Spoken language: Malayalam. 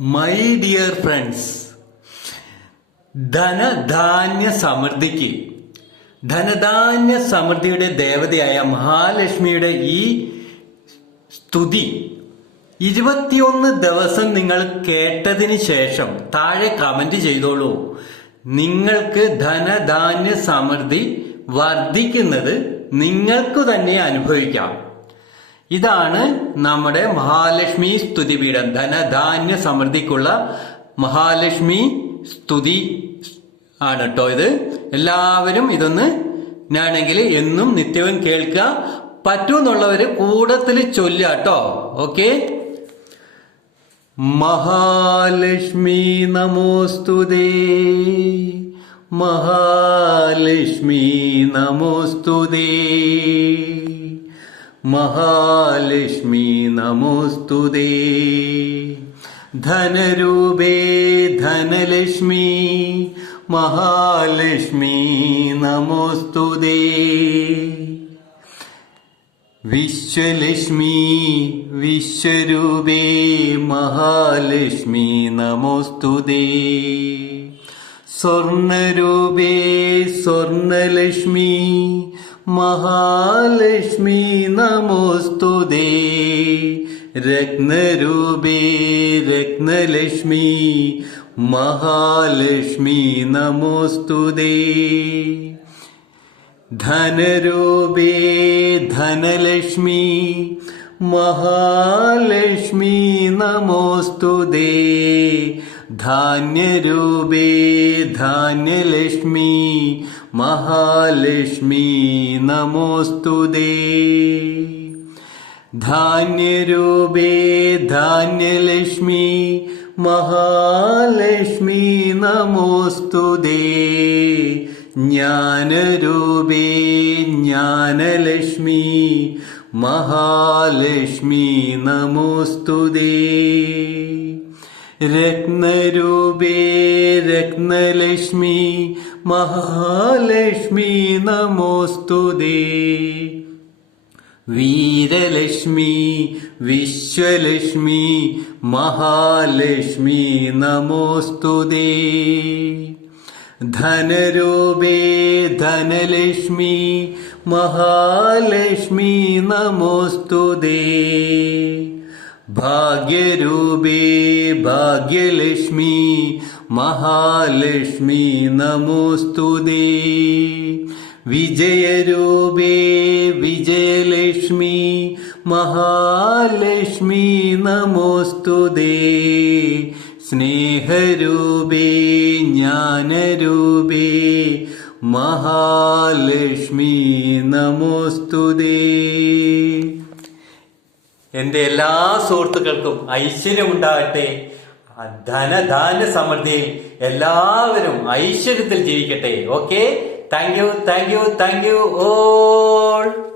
മൈ ഡിയർ ഫ്രണ്ട്സ്, ധനധാന്യ സമൃദ്ധിയുടെ ദേവതയായ മഹാലക്ഷ്മിയുടെ ഈ സ്തുതി 21 ദിവസം നിങ്ങൾ കേട്ടതിന് ശേഷം താഴെ കമന്റ് ചെയ്തോളൂ. നിങ്ങൾക്ക് ധനധാന്യ സമൃദ്ധി വർദ്ധിക്കുന്നത് നിങ്ങൾക്ക് തന്നെ അനുഭവിക്കാം. ഇതാണ് നമ്മുടെ മഹാലക്ഷ്മി സ്തുതിപീഠം. ധനധാന്യ സമൃദ്ധിക്കുള്ള മഹാലക്ഷ്മി സ്തുതി ആണ് കേട്ടോ ഇത്. എല്ലാവരും ഇതൊന്ന് ഞാണെങ്കിൽ എന്നും നിത്യവും കേൾക്കുക. പറ്റൂന്നുള്ളവര് കൂടത്തിൽ ചൊല്ലുക കേട്ടോ. ഓക്കെ. മഹാലക്ഷ്മി നമോസ്തുതേ, മഹാലക്ഷ്മി നമോസ്തുതേ, മഹാലക്ഷ്മി നമോസ്തുതേ. ധനരൂപേ ധനലക്ഷ്മി മഹാലക്ഷ്മി നമോസ്തുതേ. വിശ്വലക്ഷ്മി വിശ്വരൂപേ മഹാലക്ഷ്മി നമോസ്തുതേ. സ്വർണരൂപേ സ്വർണലക്ഷ്മി മഹാലക്ഷ്മി നമോസ്തുതേ. രത്നരൂപേ രത്നലക്ഷ്മി മഹാലക്ഷ്മി നമോസ്തുതേ. ധനരൂപേ ധനലക്ഷ്മി മഹാലക്ഷ്മി നമോസ്തുതേ. ധാന്യരൂപേ ധാന്യലക്ഷ്മി മഹാലക്ഷ്മി നമോസ്തുതേ. ധാന്യരൂപേ ധാന്യലക്ഷ്മി മഹാലക്ഷ്മി നമോസ്തുതേ. ജ്ഞാനരൂപേ ജ്ഞാനലക്ഷ്മി മഹാലക്ഷ്മി നമോസ്തുതേ. രത്നരൂപേ രത്നലക്ഷ്മി മഹാലക്ഷ്മി നമോസ്തുതേ. വീരലക്ഷ്മി വിശ്വലക്ഷ്മി മഹാലക്ഷ്മി നമോസ്തുതേ. ധനരൂപേ ധനലക്ഷ്മി മഹാലക്ഷ്മി നമോസ്തുതേ. ഭാഗ്യരൂപേ ഭാഗ്യലക്ഷ്മി മഹാലക്ഷ്മി നമോസ്തുതേ. വിജയരൂപേ വിജയലക്ഷ്മി മഹാലക്ഷ്മി നമോസ്തുതേ. സ്നേഹരൂപേ ജ്ഞാനരൂപേ മഹാലക്ഷ്മി നമോസ്തുതേ. എന്റെ എല്ലാ സുഹൃത്തുക്കൾക്കും ഐശ്വര്യമുണ്ടാകട്ടെ. ധനധാന്യ സമൃദ്ധിയിൽ എല്ലാവരും ഐശ്വര്യത്തിൽ ജീവിക്കട്ടെ. ഓക്കെ. Thank you all.